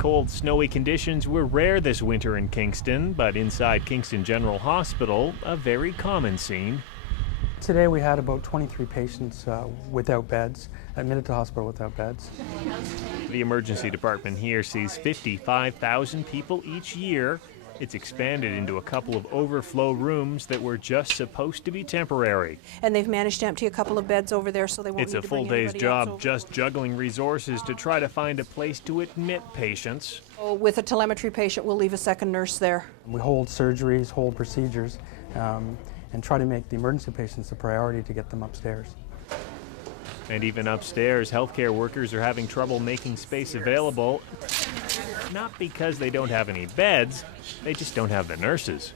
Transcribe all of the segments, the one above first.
Cold, snowy conditions were rare this winter in Kingston, but inside Kingston General Hospital, a very common scene. Today we had about 23 patients without beds, admitted to hospital without beds. The emergency department here sees 55,000 people each year. It's expanded into a couple of overflow rooms that were just supposed to be temporary. And they've managed to empty a couple of beds over there so they won't It's need a to bring full day's anybody else job over. just juggling resources to try to find a place to admit patients. With a telemetry patient, we'll leave a second nurse there. We hold surgeries, hold procedures, and try to make the emergency patients a priority to get them upstairs. And even upstairs, healthcare workers are having trouble making space available. Not because they don't have any beds, they just don't have the nurses.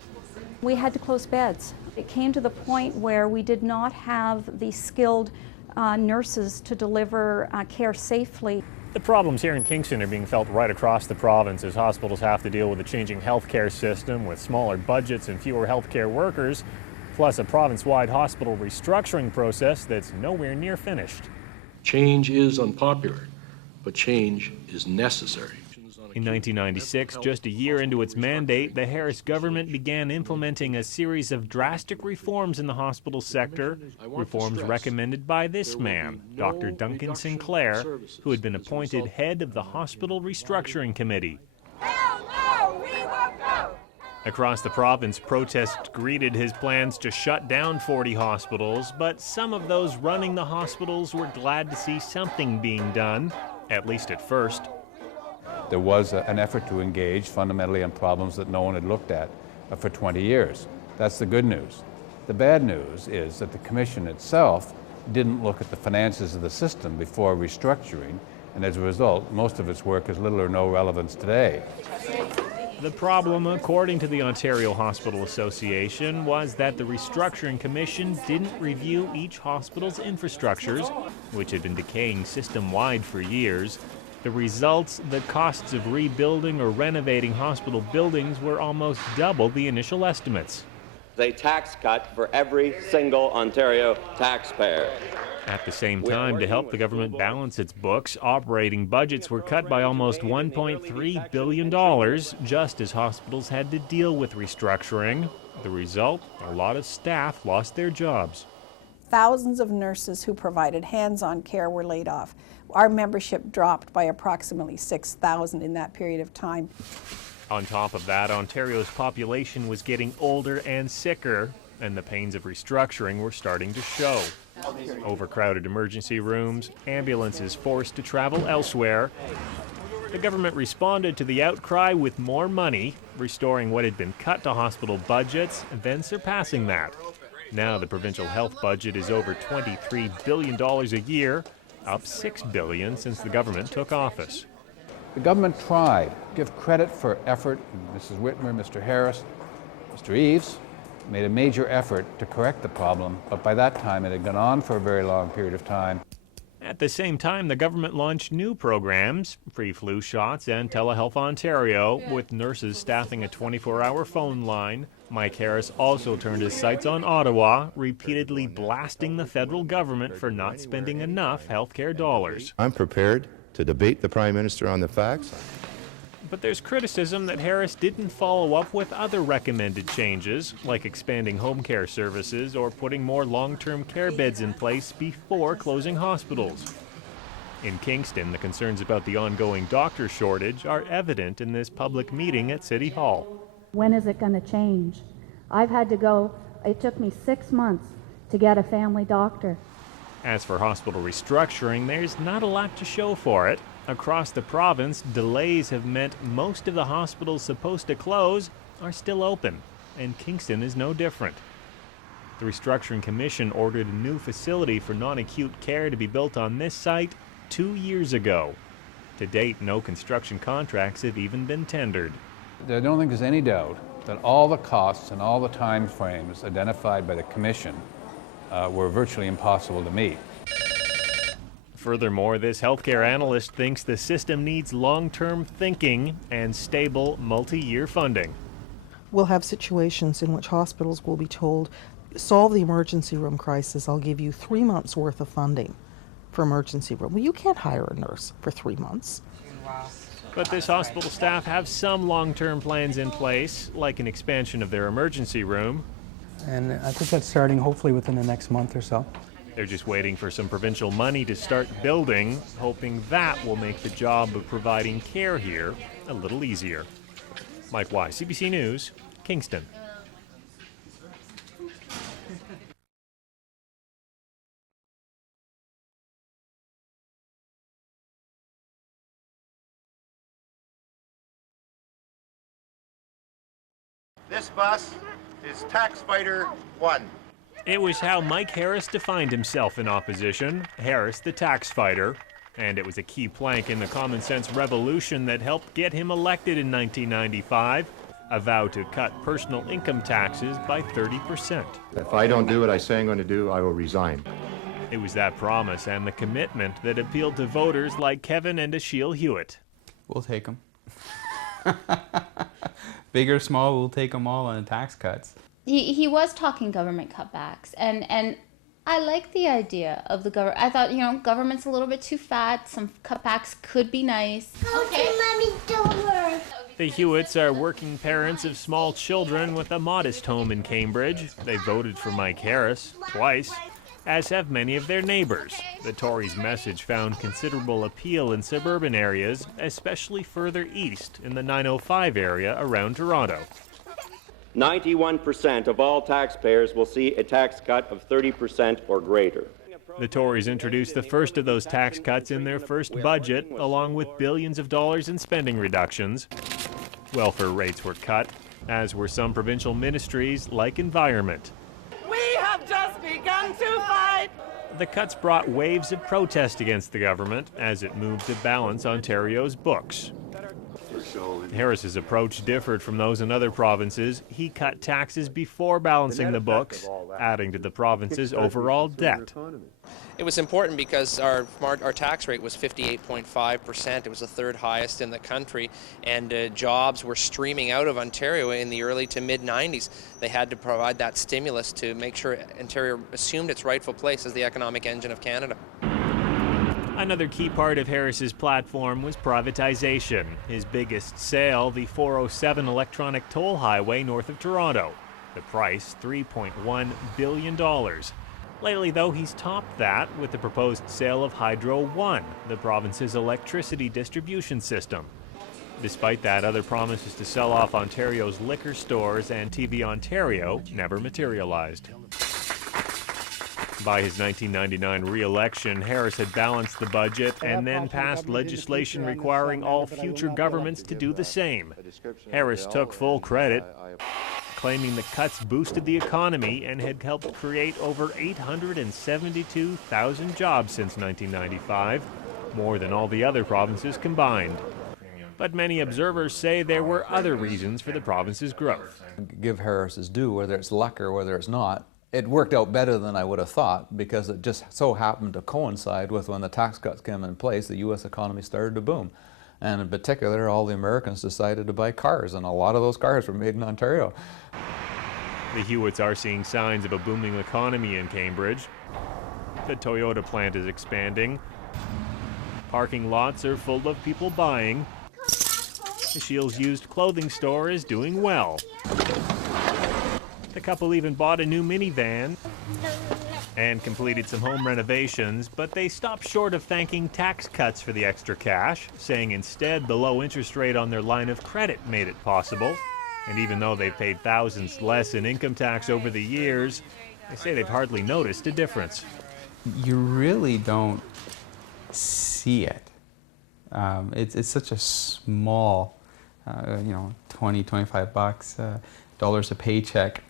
We had to close beds. It came to the point where we did not have the skilled nurses to deliver care safely. The problems here in Kingston are being felt right across the province as hospitals have to deal with a changing healthcare system with smaller budgets and fewer healthcare workers, plus a province-wide hospital restructuring process that's nowhere near finished. Change is unpopular, but change is necessary. In 1996, just a year into its mandate, the Harris government began implementing a series of drastic reforms in the hospital sector, reforms recommended by this man, Dr. Duncan Sinclair, who had been appointed head of the Hospital Restructuring Committee. Hell no, we won't go! Across the province, protests greeted his plans to shut down 40 hospitals, but some of those running the hospitals were glad to see something being done, at least at first. There was an effort to engage fundamentally on problems that no one had looked at for 20 years. That's the good news. The bad news is that the Commission itself didn't look at the finances of the system before restructuring, and as a result, most of its work has little or no relevance today. The problem, according to the Ontario Hospital Association, was that the Restructuring Commission didn't review each hospital's infrastructures, which had been decaying system-wide for years. The results, the costs of rebuilding or renovating hospital buildings were almost double the initial estimates. A tax cut for every single Ontario taxpayer. At the same time, to help the government balance its books, operating budgets were cut by almost $1.3 billion, just as hospitals had to deal with restructuring. The result, a lot of staff lost their jobs. Thousands of nurses who provided hands-on care were laid off. Our membership dropped by approximately 6,000 in that period of time. On top of that, Ontario's population was getting older and sicker, and the pains of restructuring were starting to show. Overcrowded emergency rooms, ambulances forced to travel elsewhere. The government responded to the outcry with more money, restoring what had been cut to hospital budgets, then surpassing that. Now the provincial health budget is over $23 billion a year, up $6 billion since the government took office. The government tried to give credit for effort. Mrs. Whitmer, Mr. Harris, Mr. Eves made a major effort to correct the problem, but by that time it had gone on for a very long period of time. At the same time, the government launched new programs, free flu shots and Telehealth Ontario, with nurses staffing a 24-hour phone line. Mike Harris also turned his sights on Ottawa, repeatedly blasting the federal government for not spending enough healthcare dollars. I'm prepared to debate the Prime Minister on the facts. But there's criticism that Harris didn't follow up with other recommended changes, like expanding home care services or putting more long-term care beds in place before closing hospitals. In Kingston, the concerns about the ongoing doctor shortage are evident in this public meeting at City Hall. When is it going to change? I've had to go, it took me 6 months to get a family doctor. As for hospital restructuring, there's not a lot to show for it. Across the province, delays have meant most of the hospitals supposed to close are still open, and Kingston is no different. The Restructuring Commission ordered a new facility for non-acute care to be built on this site 2 years ago. To date, no construction contracts have even been tendered. I don't think there's any doubt that all the costs and all the time frames identified by the Commission were virtually impossible to meet. Furthermore, this healthcare analyst thinks the system needs long-term thinking and stable multi-year funding. We'll have situations in which hospitals will be told, solve the emergency room crisis, I'll give you 3 months worth of funding for emergency room. Well, you can't hire a nurse for 3 months. Wow. But this hospital staff have some long-term plans in place, like an expansion of their emergency room. And I think that's starting hopefully within the next month or so. They're just waiting for some provincial money to start building, hoping that will make the job of providing care here a little easier. Mike Wise, CBC News, Kingston. This bus is Tax Fighter 1. It was how Mike Harris defined himself in opposition, Harris the tax fighter, and it was a key plank in the common sense revolution that helped get him elected in 1995, a vow to cut personal income taxes by 30%. If I don't do what I say I'm going to do, I will resign. It was that promise and the commitment that appealed to voters like Kevin and Ashiel Hewitt. We'll take them. Big or small, we'll take them all on the tax cuts. He was talking government cutbacks, and I like the idea of the government. I thought, government's a little bit too fat. Some cutbacks could be nice. Okay, Mommy, don't worry. The Hewitts are working parents of small children with a modest home in Cambridge. They voted for Mike Harris twice, as have many of their neighbors. The Tories' message found considerable appeal in suburban areas, especially further east in the 905 area around Toronto. 91% of all taxpayers will see a tax cut of 30% or greater. The Tories introduced the first of those tax cuts in their first budget, along with billions of dollars in spending reductions. Welfare rates were cut, as were some provincial ministries like Environment. We have just begun to fight. The cuts brought waves of protest against the government as it moved to balance Ontario's books. Harris's approach differed from those in other provinces. He cut taxes before balancing the books, adding to the province's overall debt. It was important because our tax rate was 58.5%. It was the third highest in the country, and jobs were streaming out of Ontario in the early to mid-90s. They had to provide that stimulus to make sure Ontario assumed its rightful place as the economic engine of Canada. Another key part of Harris's platform was privatization. His biggest sale, the 407 electronic toll highway north of Toronto. The price, $3.1 billion. Lately, though, he's topped that with the proposed sale of Hydro One, the province's electricity distribution system. Despite that, other promises to sell off Ontario's liquor stores and TV Ontario never materialized. By his 1999 re-election, Harris had balanced the budget and then passed legislation requiring all future governments to do the same. Harris took full credit, claiming the cuts boosted the economy and had helped create over 872,000 jobs since 1995, more than all the other provinces combined. But many observers say there were other reasons for the province's growth. Give Harris his due, whether it's luck or whether it's not. It worked out better than I would have thought because it just so happened to coincide with when the tax cuts came in place, the U.S. economy started to boom. And in particular, all the Americans decided to buy cars, and a lot of those cars were made in Ontario. The Hewitts are seeing signs of a booming economy in Cambridge. The Toyota plant is expanding. Parking lots are full of people buying. The Shields used clothing store is doing well. The couple even bought a new minivan and completed some home renovations, but they stopped short of thanking tax cuts for the extra cash, saying instead the low interest rate on their line of credit made it possible. And even though they've paid thousands less in income tax over the years, they say they've hardly noticed a difference. You really don't see it. It's such a small, 20, 25 bucks, dollars a paycheck.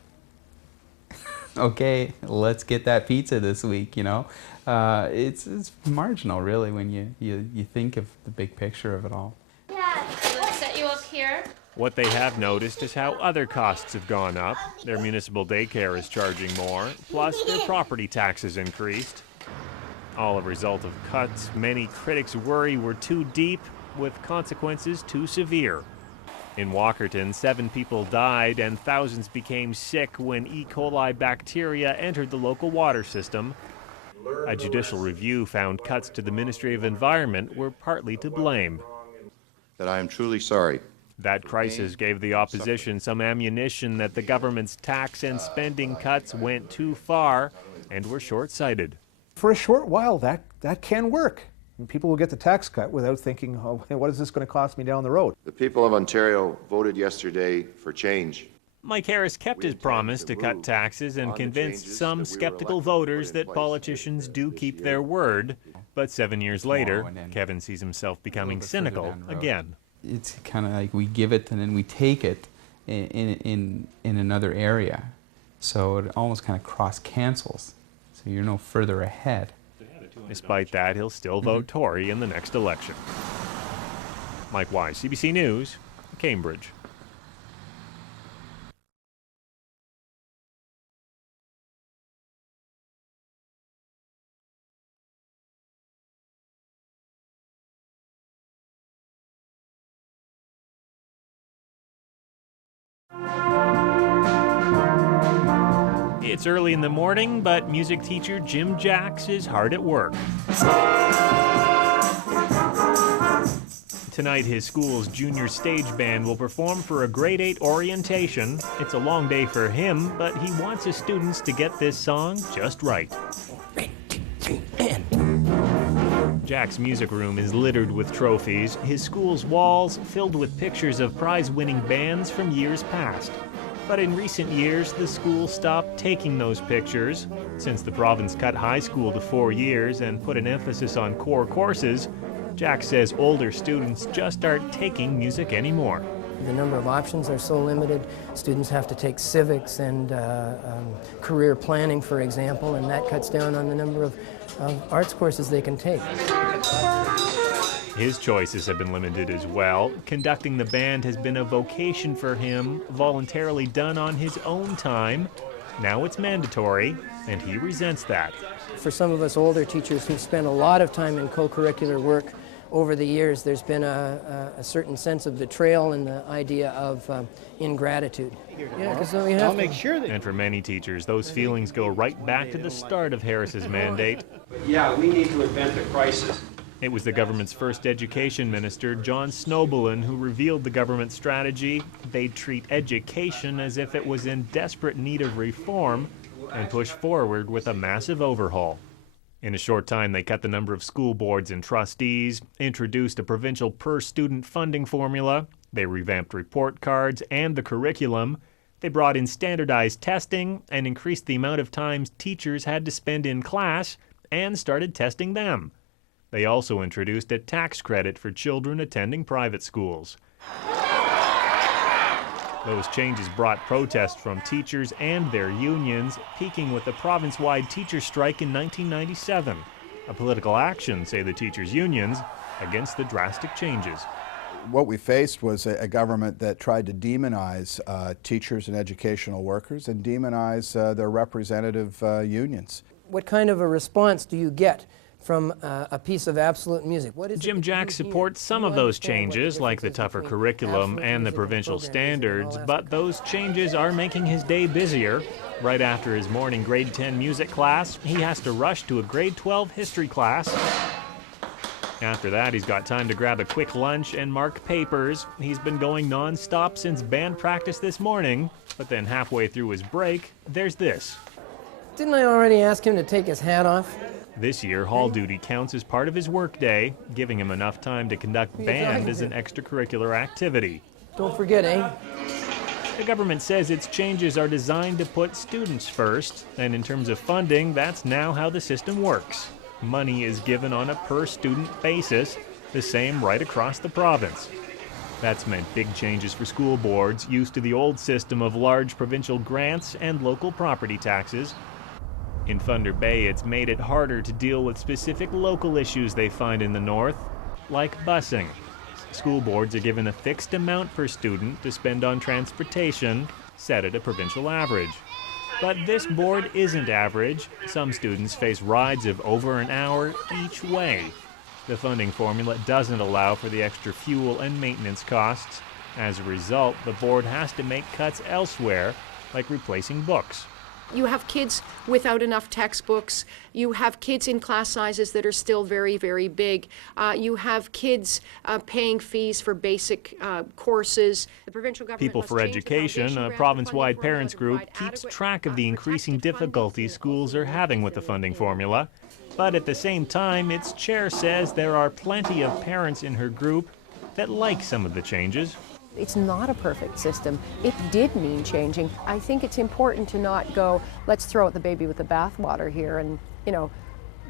Okay, let's get that pizza this week, It's marginal, really, when you think of the big picture of it all. Yeah, let's set you up here. What they have noticed is how other costs have gone up. Their municipal daycare is charging more, plus their property taxes increased. All a result of cuts many critics worry were too deep, with consequences too severe. In Walkerton, 7 people died and thousands became sick when E. coli bacteria entered the local water system. A judicial review found cuts to the Ministry of Environment were partly to blame. that I am truly sorry. That crisis gave the opposition some ammunition that the government's tax and spending cuts went too far and were short-sighted. For a short while, that can work. And people will get the tax cut without thinking, oh, what is this going to cost me down the road? The people of Ontario voted yesterday for change. Mike Harris kept his promise to cut taxes and convinced some skeptical voters that politicians do keep their word. But 7 years later, Kevin sees himself becoming cynical again. It's kind of like we give it and then we take it in another area. So it almost kind of cross-cancels. So you're no further ahead. Despite that, he'll still vote Tory in the next election. Mike Wise, CBC News, Cambridge. It's early in the morning, but music teacher Jim Jacks is hard at work. Tonight, his school's junior stage band will perform for a grade 8 orientation. It's a long day for him, but he wants his students to get this song just right. Jack's music room is littered with trophies, his school's walls filled with pictures of prize-winning bands from years past. But in recent years, the school stopped taking those pictures. Since the province cut high school to 4 years and put an emphasis on core courses, Jack says older students just aren't taking music anymore. The number of options are so limited. Students have to take civics and career planning, for example, and that cuts down on the number of arts courses they can take. His choices have been limited as well. Conducting the band has been a vocation for him, voluntarily done on his own time. Now it's mandatory, and he resents that. For some of us older teachers who've spent a lot of time in co-curricular work over the years, there's been a certain sense of betrayal and the idea of ingratitude. Yeah, because we have to make sure that. And for many teachers, those feelings go right back to the start of Harris's mandate. Yeah, we need to invent a crisis. It was the government's first education minister, John Snowbelin, who revealed the government's strategy. They'd treat education as if it was in desperate need of reform and push forward with a massive overhaul. In a short time, they cut the number of school boards and trustees, introduced a provincial per-student funding formula, they revamped report cards and the curriculum, they brought in standardized testing and increased the amount of time teachers had to spend in class and started testing them. They also introduced a tax credit for children attending private schools. Those changes brought protests from teachers and their unions, peaking with the province-wide teacher strike in 1997. A political action, say the teachers' unions, against the drastic changes. What we faced was a government that tried to demonize teachers and educational workers and demonize their representative unions. What kind of a response do you get from a piece of absolute music? What is Jim Jacks supports some of those changes, like the tougher curriculum and the provincial standards, but those changes are making his day busier. Right after his morning grade 10 music class, he has to rush to a grade 12 history class. After that, he's got time to grab a quick lunch and mark papers. He's been going non-stop since band practice this morning, but then halfway through his break, there's this. Didn't I already ask him to take his hat off? This year, hall duty counts as part of his workday, giving him enough time to conduct band as an extracurricular activity. Don't forget, eh? The government says its changes are designed to put students first, and in terms of funding, that's now how the system works. Money is given on a per-student basis, the same right across the province. That's meant big changes for school boards used to the old system of large provincial grants and local property taxes. In Thunder Bay, it's made it harder to deal with specific local issues they find in the north, like busing. School boards are given a fixed amount per student to spend on transportation, set at a provincial average. But this board isn't average. Some students face rides of over an hour each way. The funding formula doesn't allow for the extra fuel and maintenance costs. As a result, the board has to make cuts elsewhere, like replacing books. You have kids without enough textbooks. You have kids in class sizes that are still very, very big. You have kids paying fees for basic courses. The provincial government People must for change the Education, foundation a grant province-wide funding parents formula group, to provide keeps adequate, track of the increasing protected funding. difficulties schools are having with the funding formula. But at the same time, its chair says there are plenty of parents in her group that like some of the changes. It's not a perfect system. It did mean changing. I think it's important to not go, let's throw out the baby with the bathwater here and,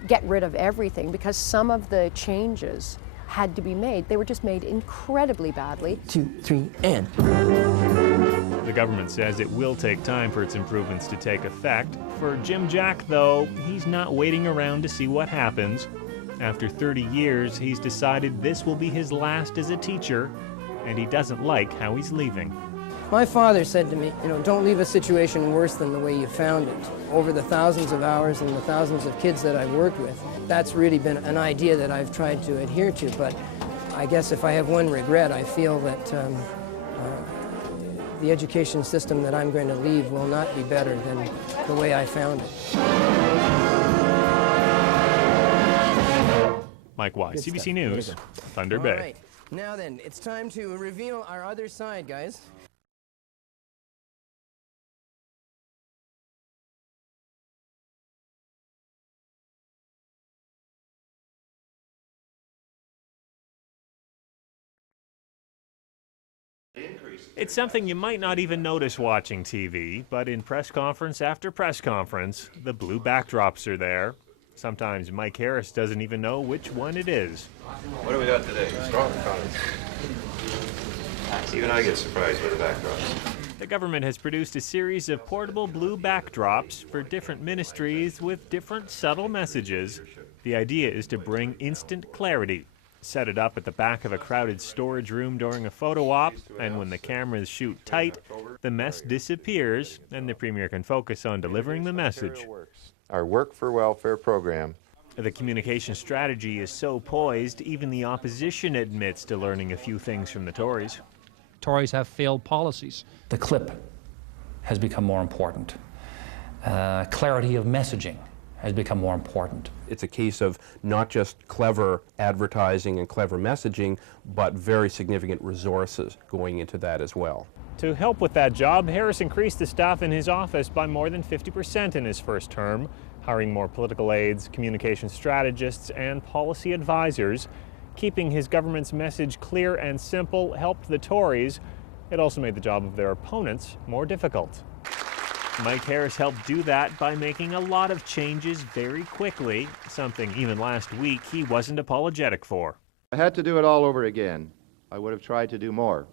get rid of everything, because some of the changes had to be made. They were just made incredibly badly. 2, 3, and. The government says it will take time for its improvements to take effect. For Jim Jack, though, he's not waiting around to see what happens. After 30 years, he's decided this will be his last as a teacher, and he doesn't like how he's leaving. My father said to me, don't leave a situation worse than the way you found it. Over the thousands of hours and the thousands of kids that I've worked with, that's really been an idea that I've tried to adhere to. But I guess if I have one regret, I feel that the education system that I'm going to leave will not be better than the way I found it. Mike Wise, CBC News, Thunder All Bay. right. Now then, it's time to reveal our other side, guys. It's something you might not even notice watching TV, but in press conference after press conference, the blue backdrops are there. Sometimes Mike Harris doesn't even know which one it is. What do we got today? Strong economy. Even I get surprised by the backdrops. The government has produced a series of portable blue backdrops for different ministries with different subtle messages. The idea is to bring instant clarity. Set it up at the back of a crowded storage room during a photo op, and when the cameras shoot tight, the mess disappears, and the Premier can focus on delivering the message. Our Work for Welfare program. The communication strategy is so poised, even the opposition admits to learning a few things from the Tories. Tories have failed policies. The clip has become more important. Clarity of messaging has become more important. It's a case of not just clever advertising and clever messaging, but very significant resources going into that as well. To help with that job, Harris increased the staff in his office by more than 50% in his first term, hiring more political aides, communication strategists, and policy advisors. Keeping his government's message clear and simple helped the Tories. It also made the job of their opponents more difficult. Mike Harris helped do that by making a lot of changes very quickly, something even last week he wasn't apologetic for. I had to do it all over again. I would have tried to do more,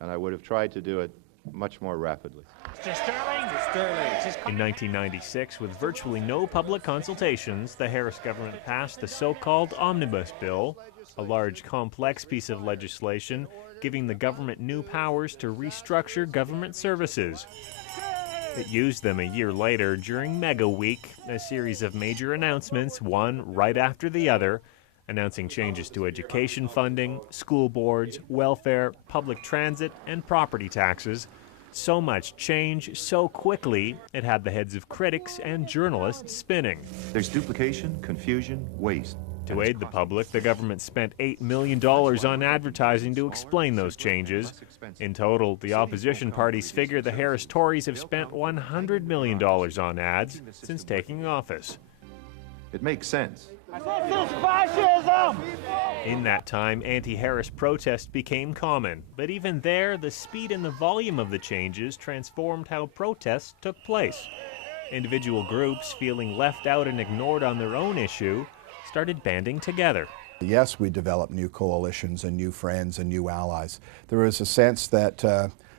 and I would have tried to do it much more rapidly. In 1996, with virtually no public consultations, the Harris government passed the so-called Omnibus Bill, a large, complex piece of legislation giving the government new powers to restructure government services. It used them a year later during Mega Week, a series of major announcements, one right after the other, announcing changes to education funding, school boards, welfare, public transit, and property taxes. So much change so quickly, it had the heads of critics and journalists spinning. There's duplication, confusion, waste. To aid the public, the government spent $8 million on advertising to explain those changes. In total, the opposition parties figure the Harris Tories have spent $100 million on ads since taking office. It makes sense. This is fascism! In that time, anti-Harris protests became common, but even there, the speed and the volume of the changes transformed how protests took place. Individual groups, feeling left out and ignored on their own issue, started banding together. Yes, we developed new coalitions and new friends and new allies. There was a sense that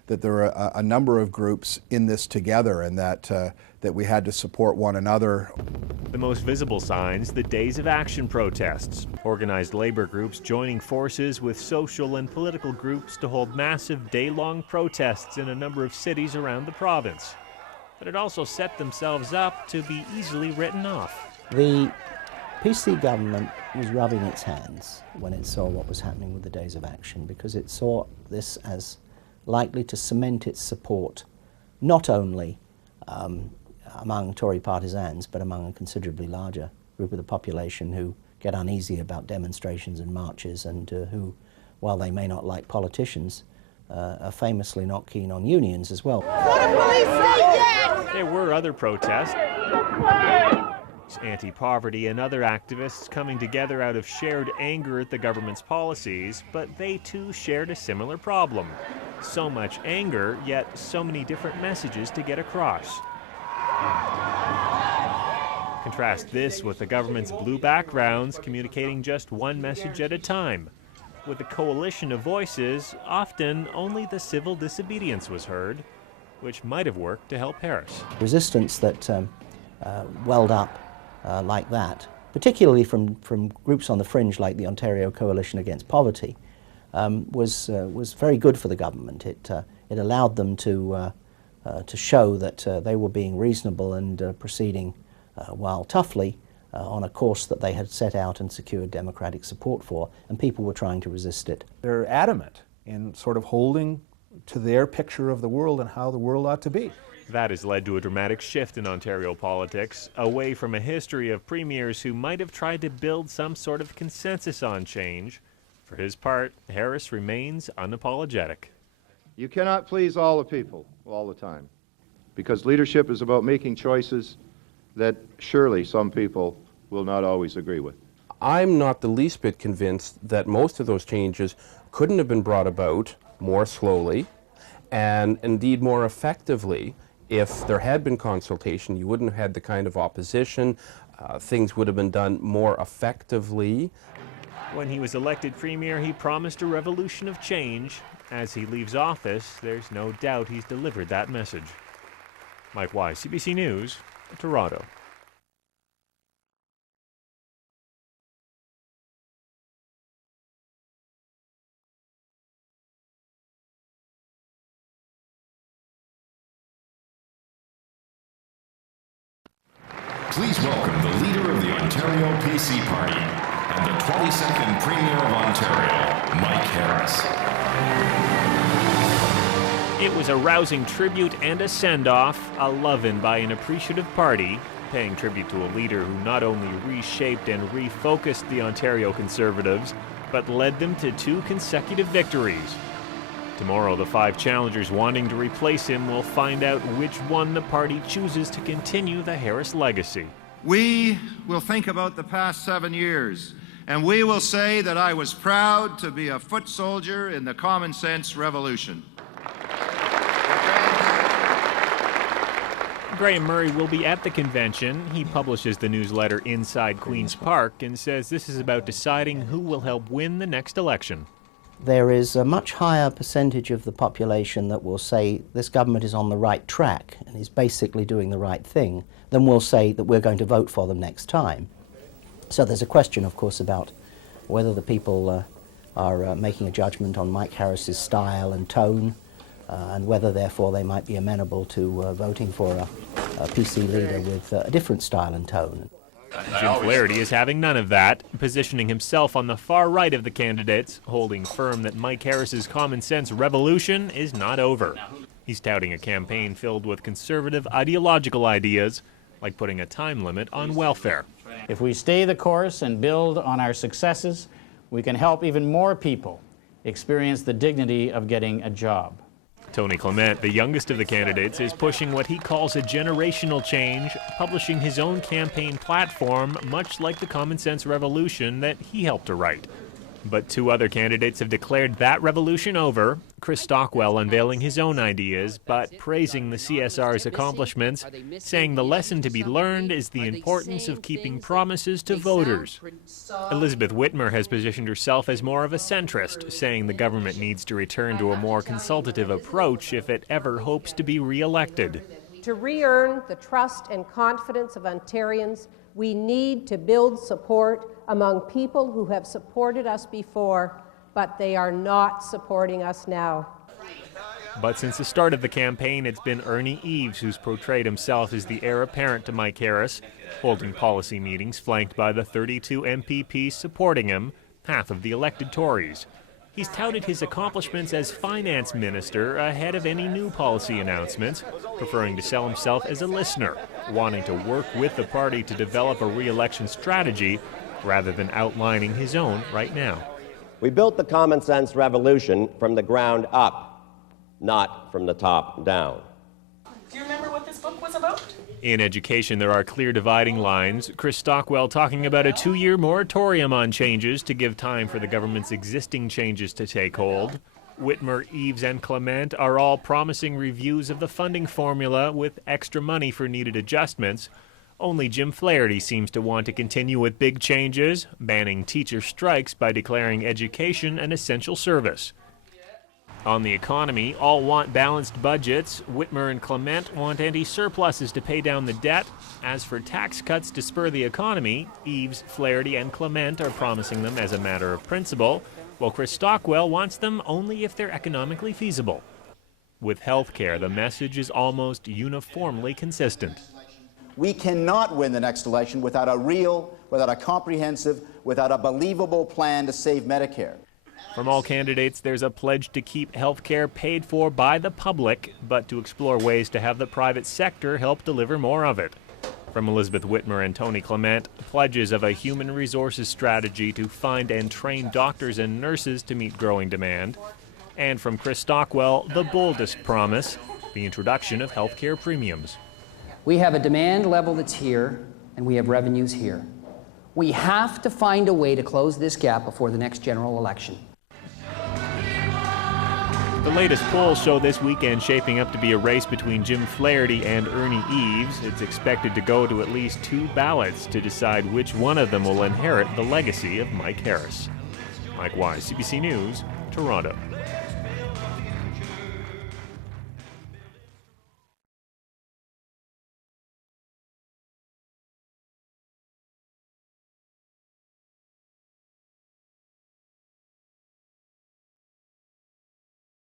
that there were a number of groups in this together, and that we had to support one another. The most visible signs, the Days of Action protests, organized labor groups joining forces with social and political groups to hold massive day-long protests in a number of cities around the province. But it also set themselves up to be easily written off. The PC government was rubbing its hands when it saw what was happening with the Days of Action, because it saw this as likely to cement its support not only among Tory partisans, but among a considerably larger group of the population who get uneasy about demonstrations and marches, and who, while they may not like politicians, are famously not keen on unions as well. There were other protests. Anti-poverty and other activists coming together out of shared anger at the government's policies, but they too shared a similar problem. So much anger, yet so many different messages to get across. Contrast this with the government's blue backgrounds communicating just one message at a time. With a coalition of voices, often only the civil disobedience was heard, which might have worked to help Harris. Resistance that welled up like that, particularly from groups on the fringe like the Ontario Coalition Against Poverty, was very good for the government. It allowed them to show that they were being reasonable and proceeding, while toughly, on a course that they had set out and secured democratic support for, and people were trying to resist it. They're adamant in sort of holding to their picture of the world and how the world ought to be. That has led to a dramatic shift in Ontario politics, away from a history of premiers who might have tried to build some sort of consensus on change. For his part, Harris remains unapologetic. You cannot please all the people all the time, because leadership is about making choices that surely some people will not always agree with. I'm not the least bit convinced that most of those changes couldn't have been brought about more slowly and indeed more effectively if there had been consultation. You wouldn't have had the kind of opposition. Things would have been done more effectively. When he was elected premier, he promised a revolution of change. As he leaves office, there's no doubt he's delivered that message. Mike Wise, CBC News, Toronto. Please welcome the leader of the Ontario PC Party and the 22nd Premier of Ontario, Mike Harris. It was a rousing tribute and a send-off, a love-in by an appreciative party, paying tribute to a leader who not only reshaped and refocused the Ontario Conservatives, but led them to 2 consecutive victories. Tomorrow, the 5 challengers wanting to replace him will find out which one the party chooses to continue the Harris legacy. We will think about the past 7 years, and we will say that I was proud to be a foot soldier in the common sense revolution. Graham Murray will be at the convention. He publishes the newsletter Inside Queen's Park and says this is about deciding who will help win the next election. There is a much higher percentage of the population that will say this government is on the right track and is basically doing the right thing than will say that we're going to vote for them next time. So there's a question, of course, about whether the people are making a judgment on Mike Harris's style and tone, and whether, therefore, they might be amenable to voting for a PC leader with a different style and tone. Jim Flaherty is having none of that, positioning himself on the far right of the candidates, holding firm that Mike Harris's common sense revolution is not over. He's touting a campaign filled with conservative ideological ideas, like putting a time limit on welfare. If we stay the course and build on our successes, we can help even more people experience the dignity of getting a job. Tony Clement, the youngest of the candidates, is pushing what he calls a generational change, publishing his own campaign platform, much like the Common Sense Revolution that he helped to write. But 2 other candidates have declared that revolution over. Chris Stockwell unveiling his own ideas, but praising the CSR's accomplishments, saying the lesson to be learned is the importance of keeping promises to voters. Elizabeth Whitmer has positioned herself as more of a centrist, saying the government needs to return to a more consultative approach if it ever hopes to be re-elected. To re-earn the trust and confidence of Ontarians, we need to build support among people who have supported us before, but they are not supporting us now. But since the start of the campaign, it's been Ernie Eves who's portrayed himself as the heir apparent to Mike Harris, holding policy meetings flanked by the 32 MPPs supporting him, half of the elected Tories. He's touted his accomplishments as finance minister ahead of any new policy announcements, preferring to sell himself as a listener, wanting to work with the party to develop a re-election strategy rather than outlining his own right now. We built the common sense revolution from the ground up, not from the top down. Do you remember what this book was about? In education, there are clear dividing lines. Chris Stockwell talking about a 2-year moratorium on changes to give time for the government's existing changes to take hold. Whitmer, Eves, and Clement are all promising reviews of the funding formula with extra money for needed adjustments. Only Jim Flaherty seems to want to continue with big changes, banning teacher strikes by declaring education an essential service. On the economy, all want balanced budgets. Whitmer and Clement want anti-surpluses to pay down the debt. As for tax cuts to spur the economy, Eves, Flaherty, and Clement are promising them as a matter of principle, while Chris Stockwell wants them only if they're economically feasible. With health care, the message is almost uniformly consistent. We cannot win the next election without a comprehensive, without a believable plan to save Medicare. From all candidates, there's a pledge to keep health care paid for by the public, but to explore ways to have the private sector help deliver more of it. From Elizabeth Whitmer and Tony Clement, pledges of a human resources strategy to find and train doctors and nurses to meet growing demand. And from Chris Stockwell, the boldest promise, the introduction of health care premiums. We have a demand level that's here, and we have revenues here. We have to find a way to close this gap before the next general election. The latest polls show this weekend shaping up to be a race between Jim Flaherty and Ernie Eves. It's expected to go to at least 2 ballots to decide which one of them will inherit the legacy of Mike Harris. Mike Wise, CBC News, Toronto.